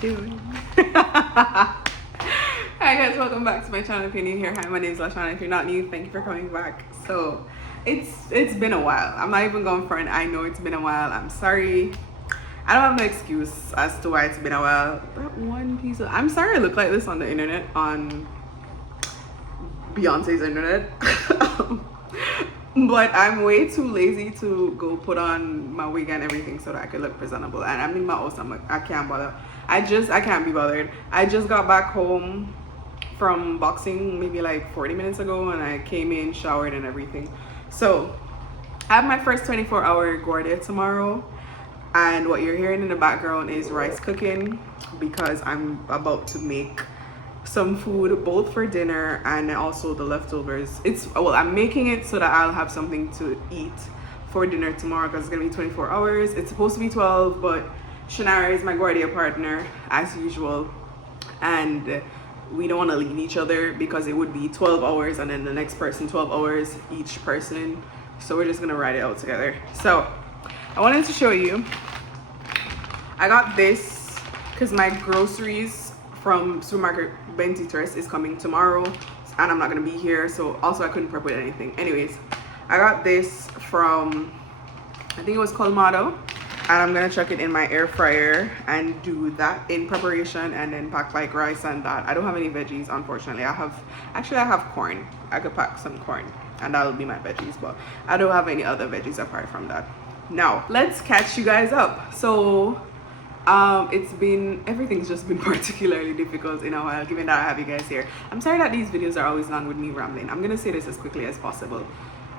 doing? Hi guys, welcome back to my channel. If you're new here, hi, my name is Shawna. If you're not new, thank you for coming back. So it's been a while. I'm not even going front. I know it's been a while. I'm sorry. I don't have no excuse as to why it's been a while. That one piece of, I'm sorry I look like this on the internet, on Beyonce's internet. But I'm way too lazy to go put on my wig and everything so that I could look presentable. And I'm in my house, I'm like, I can't bother. I can't be bothered. I just got back home from boxing maybe like 40 minutes ago, and I came in, showered and everything. So I have my first 24-hour Guardia tomorrow, and what you're hearing in the background is rice cooking because I'm about to make some food both for dinner and also the leftovers. I'm making it so that I'll have something to eat for dinner tomorrow because it's gonna be 24 hours. It's supposed to be 12, but Shawna is my Guardia partner as usual, and we don't want to leave each other because it would be 12 hours and then the next person 12 hours each person, so we're just gonna ride it out together. So I wanted to show you, I got this because my groceries from supermarket Bentitress is coming tomorrow and I'm not gonna be here, so also I couldn't prep with anything. Anyways, I got this from, I think it was Colmado, and I'm gonna chuck it in my air fryer and do that in preparation and then pack like rice and that. I don't have any veggies, unfortunately. I have corn. I could pack some corn and that'll be my veggies, but I don't have any other veggies apart from that. Now let's catch you guys up. So everything's just been particularly difficult in a while, given that I have you guys here. I'm sorry that these videos are always long with me rambling. I'm gonna say this as quickly as possible.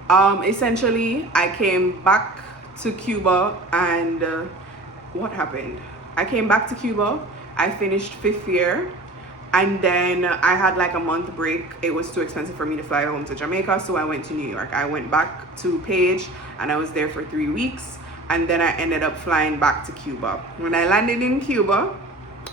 Essentially I came back to Cuba, and what happened? I came back to Cuba, I finished 5th year, and then I had like a month break. It was too expensive for me to fly home to Jamaica, so I went to New York. I went back to Page and I was there for 3 weeks, and then I ended up flying back to Cuba. When I landed in Cuba,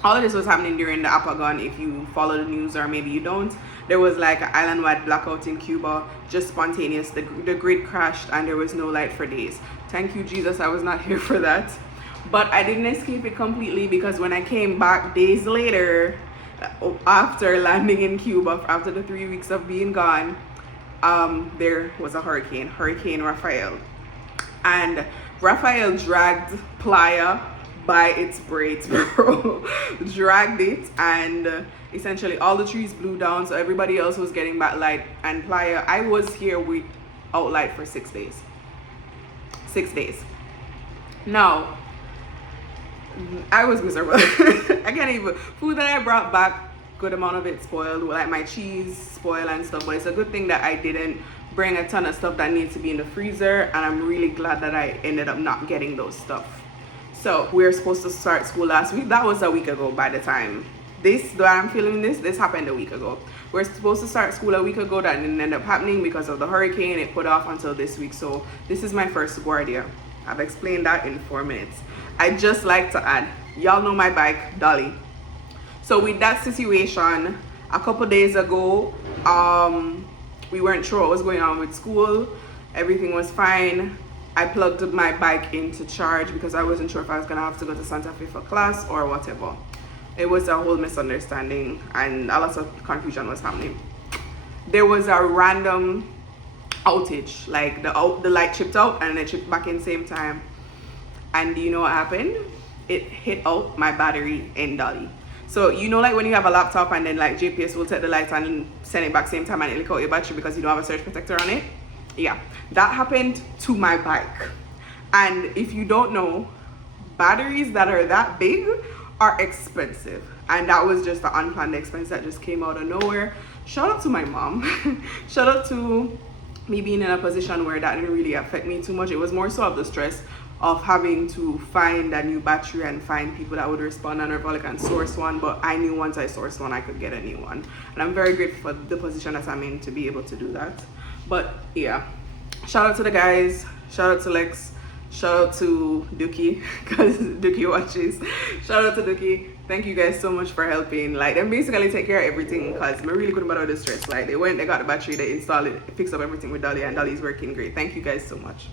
all of this was happening during the Apagon. If you follow the news, or maybe you don't, there was like an island-wide blackout in Cuba, just spontaneous. The grid crashed and there was no light for days. Thank you, Jesus, I was not here for that. But I didn't escape it completely, because when I came back days later, after landing in Cuba, after the 3 weeks of being gone, there was a Hurricane Rafael. And Rafael dragged Playa by its braids, bro. Dragged it, and essentially all the trees blew down, so everybody else was getting back light. And Playa, I was here without light for 6 days. 6 days. Now, I was miserable. I can't even, food that I brought back, good amount of it spoiled, like my cheese spoiled and stuff, but it's a good thing that I didn't bring a ton of stuff that needs to be in the freezer, and I'm really glad that I ended up not getting those stuff. So we're supposed to start school last week. That was a week ago by the time I'm filming this happened a week ago. We're supposed to start school a week ago. That didn't end up happening because of the hurricane. It put off until this week. So this is my first Guardia. I've explained that in 4 minutes. I just like to add, y'all know my bike, Dolly. So with that situation, a couple days ago, we weren't sure what was going on with school. Everything was fine. I plugged my bike into charge because I wasn't sure if I was gonna have to go to Santa Fe for class or whatever. It was a whole misunderstanding and a lot of confusion was happening. There was a random outage, like the light chipped out and it chipped back in same time. And do you know what happened? It hit out my battery in Dolly. So you know, like when you have a laptop and then like GPS will take the light and send it back same time and it lick out your battery because you don't have a surge protector on it? Yeah, that happened to my bike. And if you don't know, batteries that are that big are expensive, and that was just an unplanned expense that just came out of nowhere. Shout out to my mom. Shout out to me being in a position where that didn't really affect me too much. It was more so of the stress of having to find a new battery and find people that would respond and Republic and source one, but I knew once I sourced one I could get a new one, and I'm very grateful for the position that I'm in to be able to do that. But yeah, shout out to the guys, shout out to Lex, shout out to Dookie, because Dookie watches. Shout out to Dookie. Thank you guys so much for helping. Like, them basically take care of everything because I really couldn't bother with the stress. Like, they got the battery, they installed it, fixed up everything with Dolly, and Dolly's working great. Thank you guys so much.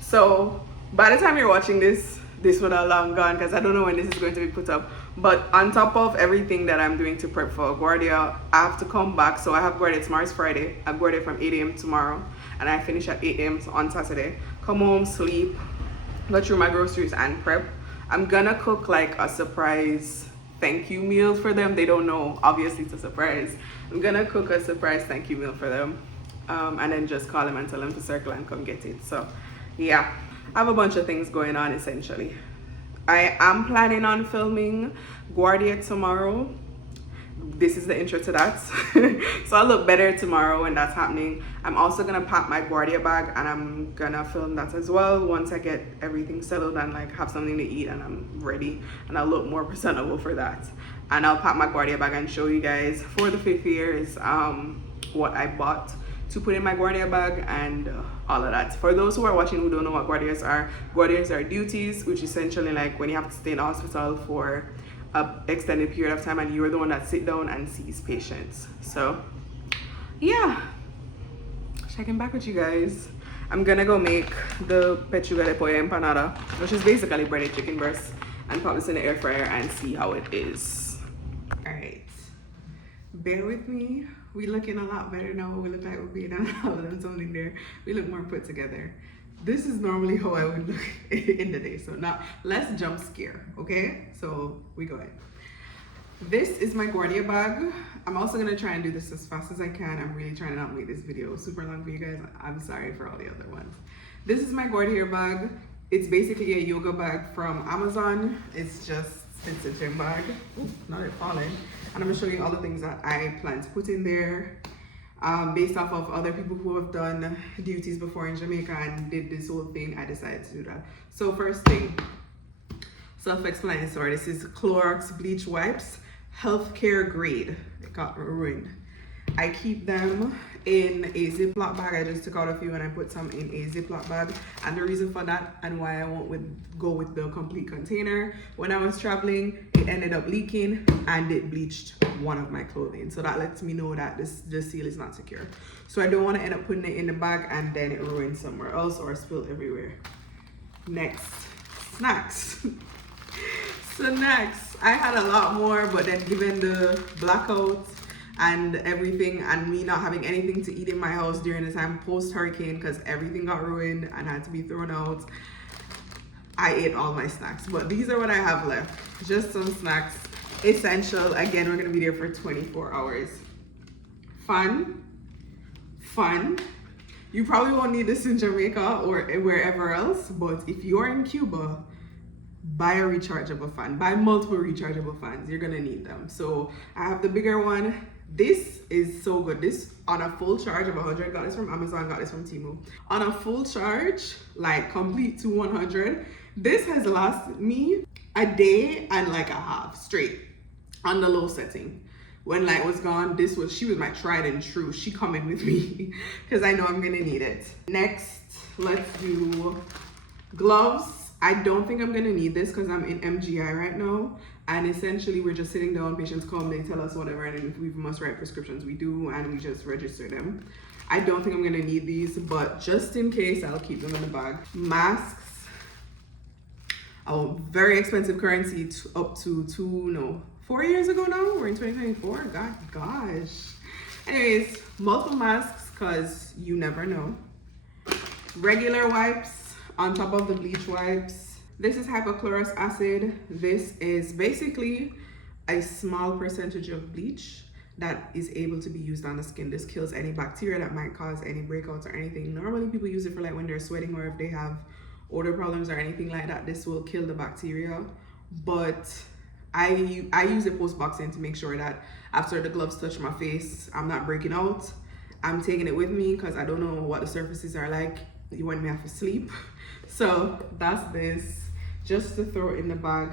So by the time you're watching this would have long gone because I don't know when this is going to be put up. But on top of everything that I'm doing to prep for Guardia, I have to come back. So I have Guardia, tomorrow's Friday. I have Guardia from 8 a.m. tomorrow, and I finish at 8 a.m. on Saturday. Come home, sleep, go through my groceries and prep. I'm gonna cook like a surprise thank you meal for them. They don't know, obviously it's a surprise. I'm gonna cook a surprise thank you meal for them, and then just call them and tell them to circle and come get it. So yeah, I have a bunch of things going on essentially. I am planning on filming Guardia tomorrow. This is the intro to that. So I'll look better tomorrow when that's happening. I'm also gonna pack my Guardia bag and I'm gonna film that as well once I get everything settled and like have something to eat and I'm ready, and I'll look more presentable for that. And I'll pack my Guardia bag and show you guys for the 5th years what I bought to put in my Guardia bag and all of that. For those who are watching who don't know what Guardias are duties, which essentially like when you have to stay in the hospital for an extended period of time and you're the one that sit down and sees patients. So yeah, checking back with you guys. I'm gonna go make the pechuga de pollo empanada, which is basically breaded chicken breast, and pop this in the air fryer and see how it is. All right, bear with me. We looking a lot better now. We look like we're being out of something there. We look more put together. This is normally how I would look in the day. So now let's jump scare, okay? So we go ahead. This is my Guardia bag. I'm also gonna try and do this as fast as I can. I'm really trying to not make this video super long for you guys. I'm sorry for all the other ones. This is my Guardia bag. It's basically a yoga bag from Amazon. It's a gym bag. Ooh, not it falling. And I'm gonna show you all the things that I plan to put in there based off of other people who have done duties before in Jamaica and did this whole thing. I decided to do that. So first thing, self-explanatory. This is Clorox bleach wipes, healthcare grade. It got ruined. I keep them in a Ziploc bag. I just took out a few and I put some in a Ziploc bag. And the reason for that and why I won't go with the complete container, when I was traveling, it ended up leaking and it bleached one of my clothing. So that lets me know that the seal is not secure. So I don't want to end up putting it in the bag and then it ruins somewhere else or spill everywhere. Next, snacks. Snacks. I had a lot more, but then given the blackout and everything and me not having anything to eat in my house during the time post-hurricane because everything got ruined and had to be thrown out, I ate all my snacks. But these are what I have left. Just some snacks. Essential. Again, we're gonna be there for 24 hours. Fun. You probably won't need this in Jamaica or wherever else, but if you're in Cuba, buy a rechargeable fan. Buy multiple rechargeable fans. You're gonna need them. So I have the bigger one. This is so good. This on a full charge of 100, got this from Amazon, got this from Temu. On a full charge, like complete to 100, this has lasted me a day and like a half straight on the low setting. When light was gone, she was my tried and true. She coming with me because I know I'm gonna need it. Next, let's do gloves. I don't think I'm gonna need this because I'm in MGI right now. And essentially we're just sitting down, patients come, they tell us whatever, and if we must write prescriptions, we do, and we just register them. I don't think I'm gonna need these, but just in case, I'll keep them in the bag. Masks, oh, very expensive currency, up to 4 years ago now. We're in 2024, gosh. Anyways, multiple masks, cause you never know. Regular wipes on top of the bleach wipes. This is hypochlorous acid. This is basically a small percentage of bleach that is able to be used on the skin. This kills any bacteria that might cause any breakouts or anything. Normally people use it for like when they're sweating or if they have odor problems or anything like that. This will kill the bacteria. But I use it post-boxing to make sure that after the gloves touch my face, I'm not breaking out. I'm taking it with me because I don't know what the surfaces are like when we have to sleep. So that's this. Just to throw it in the bag.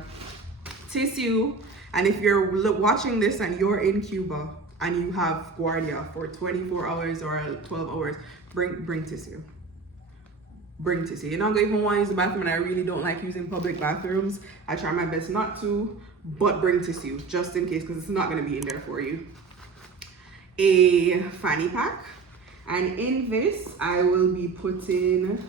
Tissue, and if you're watching this and you're in Cuba and you have Guardia for 24 hours or 12 hours, bring tissue. Bring tissue. You're not gonna even want to use the bathroom, and I really don't like using public bathrooms. I try my best not to, but bring tissue just in case because it's not gonna be in there for you. A fanny pack, and in this I will be putting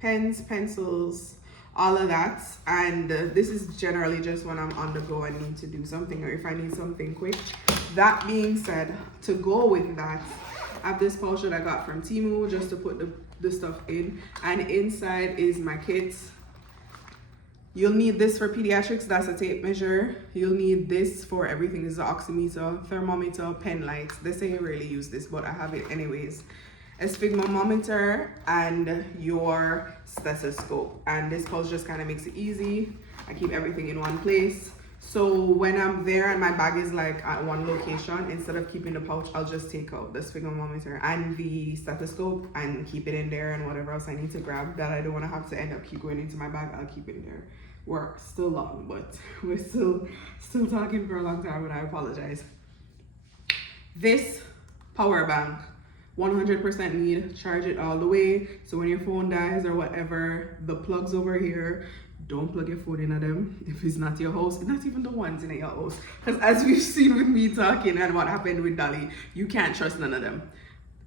pens, pencils, all of that. And this is generally just when I'm on the go and need to do something, or if I need something quick. That being said, to go with that, I have this pouch that I got from Temu just to put the stuff in, and inside is my kit. You'll need this for pediatrics, that's a tape measure. You'll need this for everything. This is an oximeter, thermometer, pen light. They say you rarely use this, but I have it anyways. A sphygmomanometer and your stethoscope. And this pouch just kind of makes it easy. I keep everything in one place. So when I'm there and my bag is like at one location, instead of keeping the pouch, I'll just take out the sphygmomanometer and the stethoscope and keep it in there, and whatever else I need to grab that I don't want to have to end up keep going into my bag, I'll keep it in there. We're still long, but we're still talking for a long time, and I apologize. This power bank, 100% need, charge it all the way. So when your phone dies or whatever, the plugs over here, don't plug your phone into them if it's not your house, not even the ones in your house. Because as we've seen with me talking and what happened with Dolly, you can't trust none of them.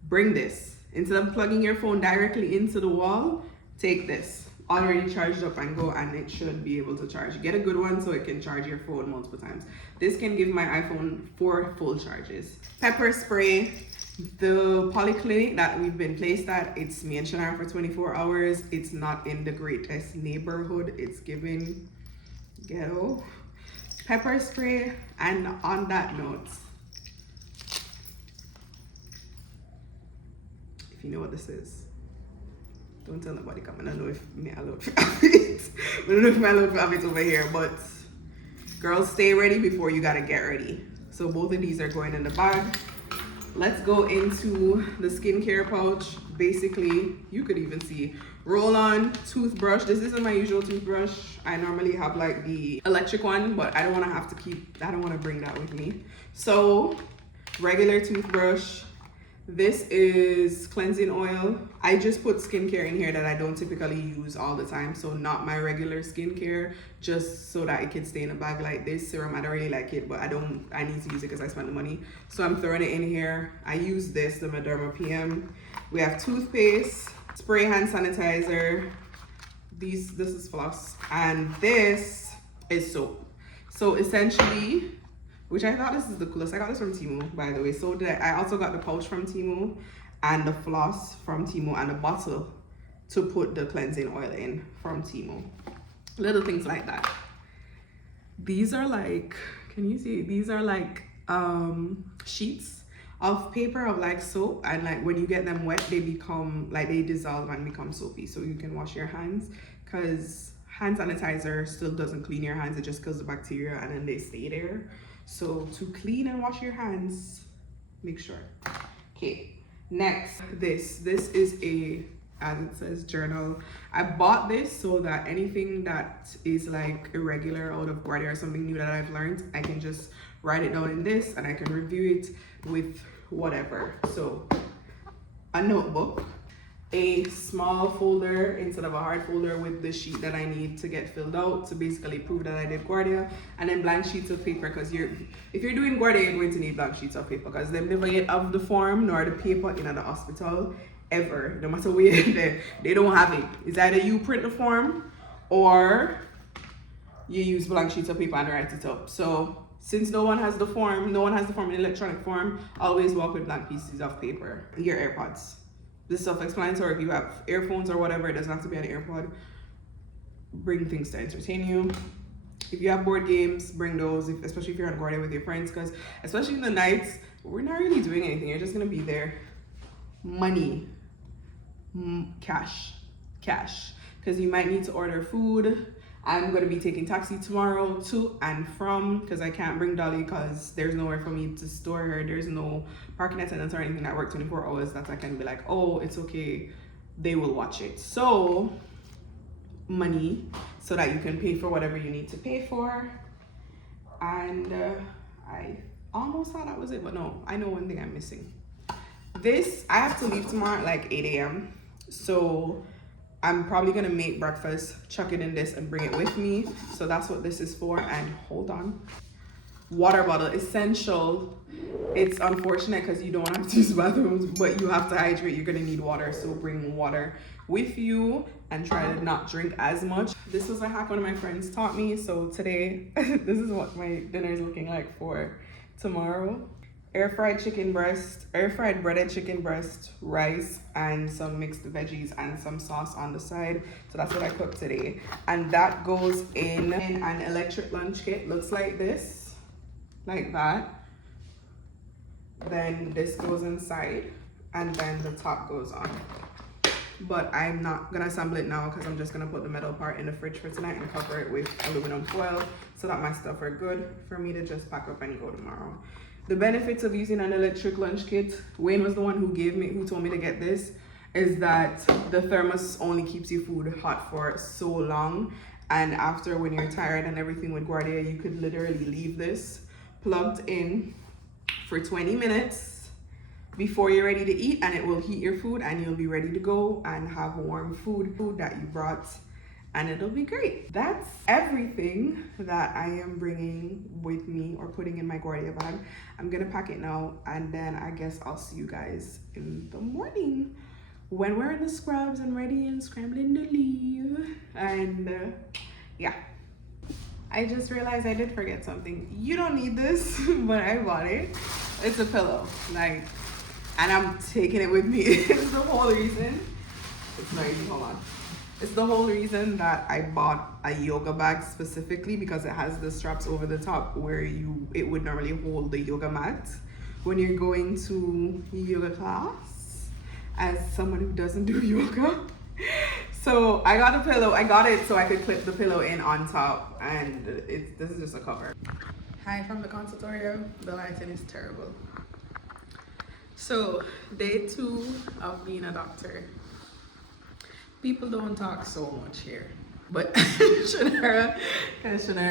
Bring this. Instead of plugging your phone directly into the wall, take this. Already charged up and go, and it should be able to charge. Get a good one so it can charge your phone multiple times. This can give my iPhone 4 full charges. Pepper spray. The polyclinic that we've been placed at, it's me and Shawna for 24 hours. It's not in the greatest neighborhood. It's giving ghetto. Pepper spray. And on that note, if you know what this is, don't tell nobody, come. I don't know if me allowed to have it. I don't know if I'm allowed to have it over here, but girls, stay ready before you gotta get ready. So both of these are going in the bag. Let's go into the skincare pouch. Basically, you could even see roll-on toothbrush. This isn't my usual toothbrush. I normally have like the electric one, but I don't want to have to I don't want to bring that with me. So regular toothbrush. This is cleansing oil. I just put skincare in here that I don't typically use all the time, so not my regular skincare, just so that it can stay in a bag like this. Serum, I don't really like it, but I need to use it because I spent the money, so I'm throwing it in here. I use this, the Mederma PM. We have toothpaste, spray hand sanitizer, this is floss, and this is soap. So essentially, which I thought this is the coolest. I got this from Temu, by the way. So did I also got the pouch from Temu, and the floss from Temu, and a bottle to put the cleansing oil in from Temu. Little things like that. These are like, can you see? These are like sheets of paper of like soap, and like when you get them wet, they become like, they dissolve and become soapy, so you can wash your hands, because hand sanitizer still doesn't clean your hands. It just kills the bacteria and then they stay there. So to clean and wash your hands, make sure. Okay, next, this is a, as it says, journal. I bought this so that anything that is like irregular out of Guardia or something new that I've learned, I can just write it down in this and I can review it with whatever. So a notebook, a small folder instead of a hard folder with the sheet that I need to get filled out to basically prove that I did Guardia, and then blank sheets of paper, because if you're doing Guardia, you're going to need blank sheets of paper, because they never get of the form nor the paper in the hospital ever, no matter where you're there. They don't have it. It's either you print the form or you use blank sheets of paper and write it up. So since no one has the form in electronic form, always walk with blank pieces of paper. Your AirPods. This is self-explanatory. If you have earphones or whatever, it doesn't have to be an AirPod. Bring things to entertain you. If you have board games, bring those, especially if you're on Guardia with your friends, because especially in the nights, we're not really doing anything. You're just gonna be there. Money, cash, because you might need to order food. I'm gonna be taking taxi tomorrow to and from, because I can't bring Dolly because there's nowhere for me to store her. There's no parking attendants or anything that work 24 hours that I can be like, oh, it's okay, they will watch it. So money, so that you can pay for whatever you need to pay for. And I almost thought that was it, but no, I know one thing I'm missing. This, I have to leave tomorrow at like 8 a.m. So I'm probably gonna make breakfast, chuck it in this and bring it with me. So that's what this is for. And hold on. Water bottle, essential. It's unfortunate because you don't have to use bathrooms, but you have to hydrate. You're gonna need water, so bring water with you and try to not drink as much. This was a hack one of my friends taught me. So today, this is what my dinner is looking like for tomorrow. Air fried breaded chicken breast, rice, and some mixed veggies and some sauce on the side. So that's what I cooked today. And that goes in an electric lunch kit. Looks like this, like that. Then this goes inside, and then the top goes on. But I'm not gonna assemble it now because I'm just gonna put the metal part in the fridge for tonight and cover it with aluminum foil so that my stuff are good for me to just pack up and go tomorrow. The benefits of using an electric lunch kit, Wayne was the one who told me to get this, is that the thermos only keeps your food hot for so long. And after, when you're tired and everything with Guardia, you could literally leave this plugged in for 20 minutes before you're ready to eat, and it will heat your food and you'll be ready to go and have warm food that you brought, and it'll be great. That's everything that I am bringing with me or putting in my Guardia bag. I'm gonna pack it now, and then I guess I'll see you guys in the morning when we're in the scrubs and ready and scrambling to leave. And yeah, I just realized I did forget something. You don't need this, but I bought it. It's a pillow, like, and I'm taking it with me. It's the whole reason. It's not easy, hold on. It's the whole reason that I bought a yoga bag specifically, because it has the straps over the top where it would normally hold the yoga mat when you're going to yoga class, as someone who doesn't do yoga. So I got a pillow. I got it so I could clip the pillow in on top, and this is just a cover. Hi from the consultorium. The lighting is terrible. So day 2 of being a doctor. People don't talk so much here, but Shawna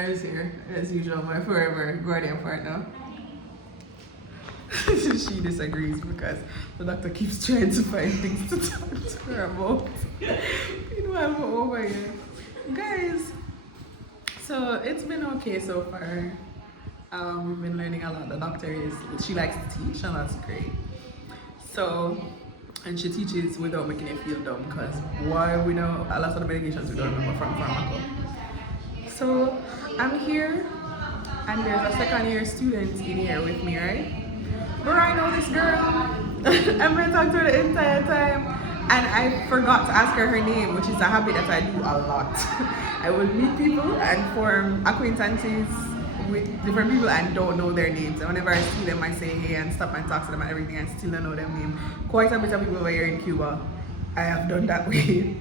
is here as usual, my forever Guardia partner. She disagrees because the doctor keeps trying to find things to talk to her about. Meanwhile, we're over here, guys. So it's been okay so far. We've been learning a lot. The doctor she likes to teach, and that's great. So. And she teaches without making it feel dumb, because why, we know a lot of the medications we don't remember from pharmaco. So I'm here, and there's a second year student in here with me, right? But I know this girl. I'm gonna talk to her the entire time, and I forgot to ask her name, which is a habit that I do a lot. I will meet people and form acquaintances with different people and don't know their names, and whenever I see them I say hey and stop and talk to them and everything, and still don't know their name. Quite a bit of people over here in Cuba, I have done that way.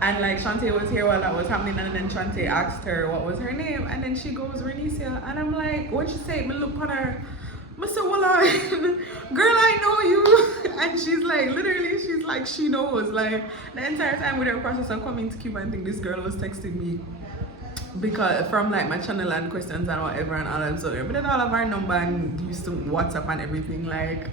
And like Shantae was here while that was happening, and then Shantae asked her what was her name, and then she goes Renicia, and I'm like, what she say? Me look on her, Mr. Walla, girl, I know you. And she's like, literally, she's like, she knows. Like the entire time with her process of coming to Cuba, I think this girl was texting me because from like my channel and questions and whatever and all that. So but then all of our number and used to WhatsApp and everything, like,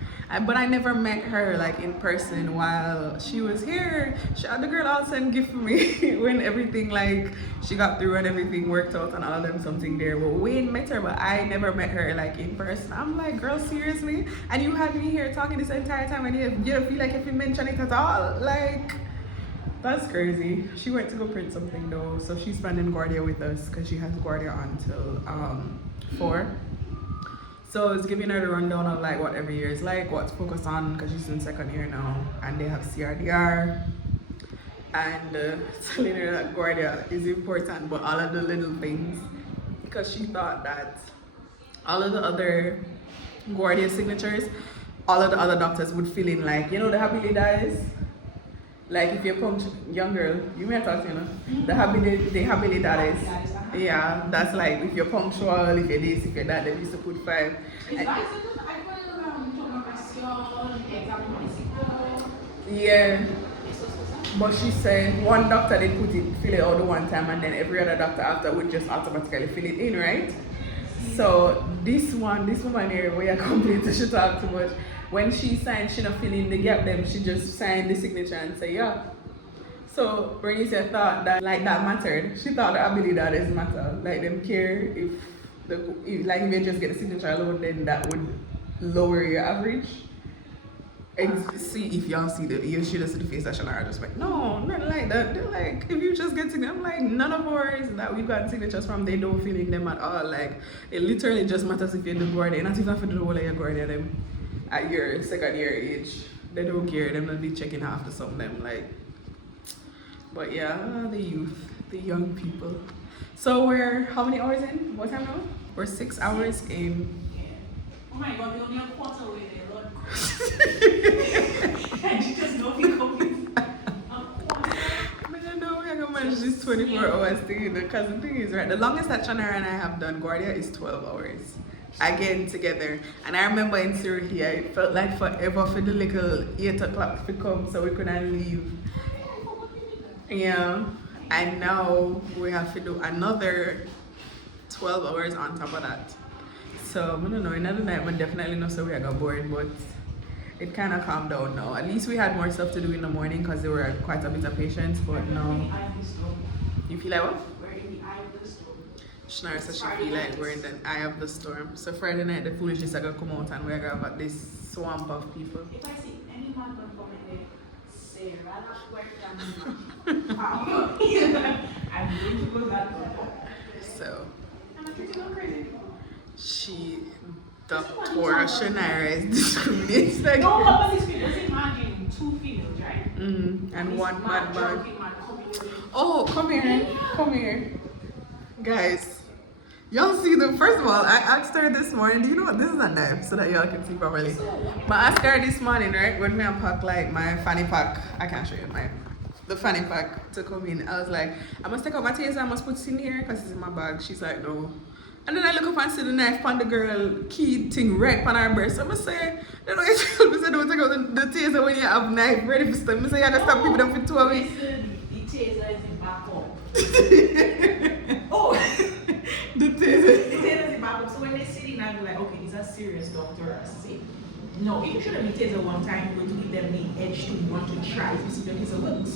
but I never met her like in person while she was here. The girl also sent gift for me when everything, like, she got through and everything worked out and all of them something there. But Wayne met her, but I never met her like in person. I'm like, girl, seriously? And you had me here talking this entire time, and you don't feel like if you mention it at all? Like, that's crazy. She went to go print something though, so she's spending Guardia with us because she has Guardia until 4. So it's giving her the rundown of like what every year is like, what to focus on, because she's in second year now, and they have CRDR, and telling her that Guardia is important, but all of the little things, because she thought that all of the other Guardia signatures, all of the other doctors would fill in, like, you know, the habilidades. Like if you're punctual, young girl, you may talk to, you know, the habilidades. Yeah, that's like if you're punctual, if you're this, if you're that, they used to put 5. Yeah, but she said one doctor did fill it out the one time, and then every other doctor after would just automatically fill it in, right? So this woman here, where I complain to she talk too much. When she signed, she not fill in the gap them, she just signed the signature and say yeah. So Bernice thought that like that mattered. She thought the ability that doesn't matter. Like them care if you just get the signature alone, then that would lower your average. See if y'all see you should have seen the face that Shawna just like, no, not like that. They're like, if you just get to them, like none of ours that we've gotten signatures from, they don't feeling them at all. Like it literally just matters if you're the Guardia, not even for the whole of your Guardia them at your second year age. They don't care, them not be checking half the some of them like. But yeah, the youth, the young people. So we're how many hours in? What time now? We're 6 hours in. Oh my god, we're only a quarter away there, Lord. And you just know we coming. I don't know we're gonna manage this 24 hours thing because the thing is, right, the longest that Shawna and I have done Guardia is 12 hours. Again together. And I remember in Syria, it felt like forever for the little 8 o'clock to come so we couldn't leave. Yeah. And now we have to do another 12 hours on top of that. So I don't know, another night we definitely know so we got bored, but it kind of calmed down now. At least we had more stuff to do in the morning because there were quite a bit of patients, but no. You feel like what? We're in the eye of the storm. Shawna says she feel like we're in the eye of the storm. So Friday night the foolishness are gonna come out and we're gonna have this swamp of people. If I see any man come from it, say, rather work than I'm going to go that way. So I'm not getting crazy. she, Dr. Shawna is discriminating. Like, no, but these people, just imagine 2 females, right? And one mad man. Joking, man, Oh, come here. Come here. Guys, y'all see the first of all, I asked her this morning, do you know what this is a knife so that y'all can see properly? But I asked her this morning, right, when me unpack like my fanny pack, I can't show you the fanny pack to come in. I was like, I must take out my taser, I must put it in here because it's in my bag. She's like, no. And then I look up and see the knife on the girl key thing right on her breast. So I must say, you know, I said, don't take out the taser when you have knife ready for stuff. I say, you gotta stop people them for 2 weeks. The taser is in back up. Oh, the taser. The taser is in back up. So when they sit in and be like, okay, is that serious, doctor? I say, no, if you should have been taser one time, you're going to give them the edge to want to try to see if the taser works.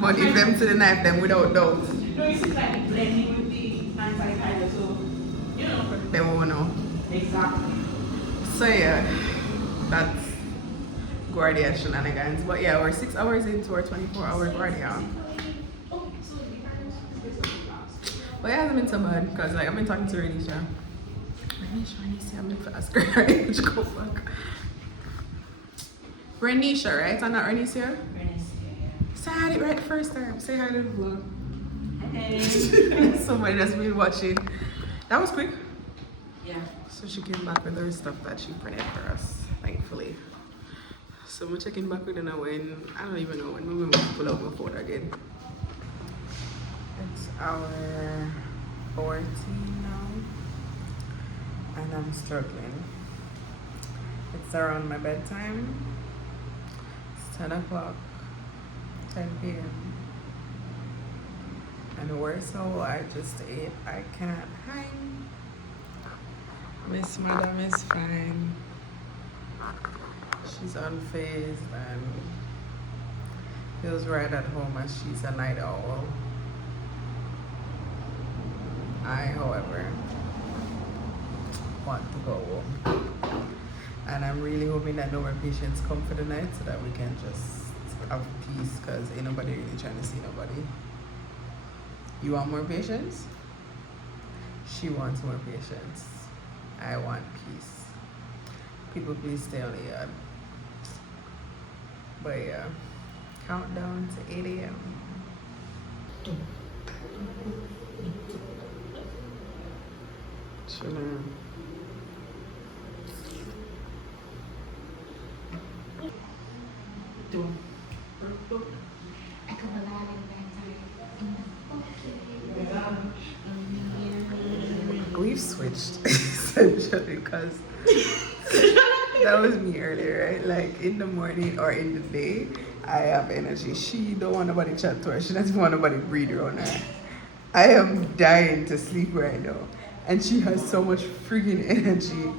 But if them to the knife, them without doubt. No, you see like blending with the anti-tiger, so, you know. They won't know. Exactly. So yeah, that's Guardia shenanigans. But yeah, we're 6 hours into our 24-hour Guardia. But it hasn't been so bad because like I've been talking to Renisha. Renisha, I'm gonna ask her age. Go fuck. Renisha, right? I'm not Renisha? Say hi it right the first time. Say hi to the vlog. Hey. Somebody that's been watching. That was quick. Yeah. So she came back with her stuff that she printed for us, thankfully. So we're checking back with her now when, I don't even know, when we will pull out my phone again. It's hour 14 now. And I'm struggling. It's around my bedtime. It's 10 o'clock, 10 p.m. And worse, so I just ate. I can't hang. Miss Madam is fine. She's unfazed and feels right at home as she's a night owl. I, however, want to go home. And I'm really hoping that no more patients come for the night so that we can just have peace because ain't nobody really trying to see nobody. You want more patients? She wants more patients. I want peace. People, please stay on the yard. But yeah, countdown to 8 a.m. Shawna. We've switched essentially because that was me earlier, right? Like in the morning or in the day, I have energy. She don't want nobody chat to her. She doesn't want nobody breathe around her. I am dying to sleep right now. And she has so much freaking energy.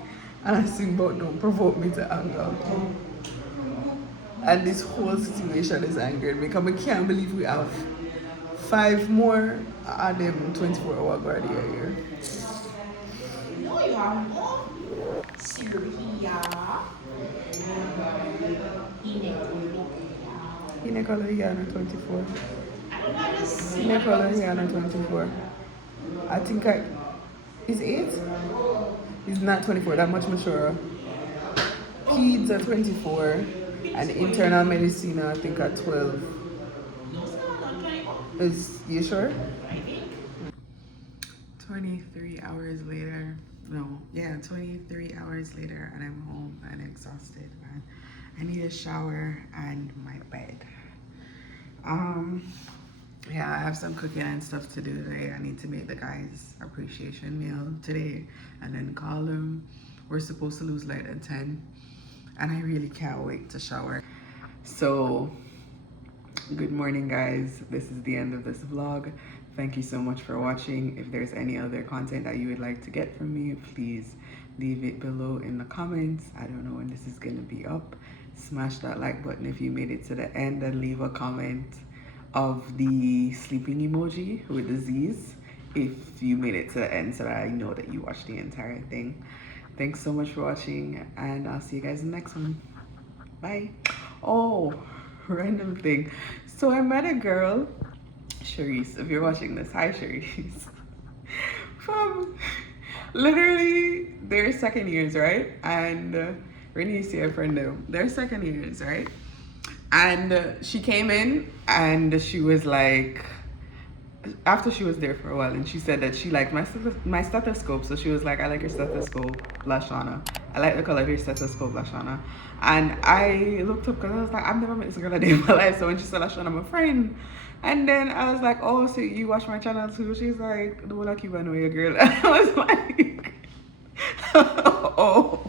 And I sing about don't provoke me to anger. And this whole situation is angering me because I can't believe we have 5 more of them 24-hour Guardia here. No, you have more. Syria. Ine color Rihanna 24. I don't know, I just see Ine what color happens. Rihanna 24. I think I is 8? He's not 24, that much mature. Peds are 24. And internal medicine I think at 12. No, it's not 24. Is you sure? I think. 23 hours later. No, yeah, 23 hours later, and I'm home and exhausted, man. I need a shower and my bed. Yeah, I have some cooking and stuff to do today. I need to make the guys appreciation meal today and then call them. We're supposed to lose light at 10, and I really can't wait to shower. So good morning, guys. This is the end of this vlog. Thank you so much for watching. If there's any other content that you would like to get from me, please leave it below in the comments. I don't know when this is gonna be up. Smash that like button if you made it to the end, and leave a comment of the sleeping emoji with the Z's if you made it to the end, so that I know that you watched the entire thing. Thanks so much for watching, and I'll see you guys in the next one. Bye. Oh, random thing. So I met a girl, Charisse, if you're watching this, hi Charisse, from literally their second years, right? And Renee, see her friend though, their second years, right? And she came in and she was like, after she was there for a while, and she said that she liked my stethoscope. So she was like, I like your stethoscope, Shawna. I like the color of your stethoscope, Shawna. And I looked up because I was like, I've never met this girl a day in my life. So when she said Shawna, I'm a friend. And then I was like, oh, so you watch my channel too? She's like, the one I keep know your girl. And I was like, oh.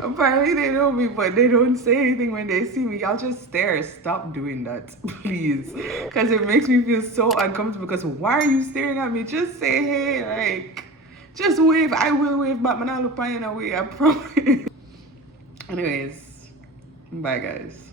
Apparently they know me, but they don't say anything when they see me. I'll just stare. Stop doing that, please. Because it makes me feel so uncomfortable. Because why are you staring at me? Just say hey, like, just wave. I will wave back, but I'll look in a way, I promise. Anyways, bye guys.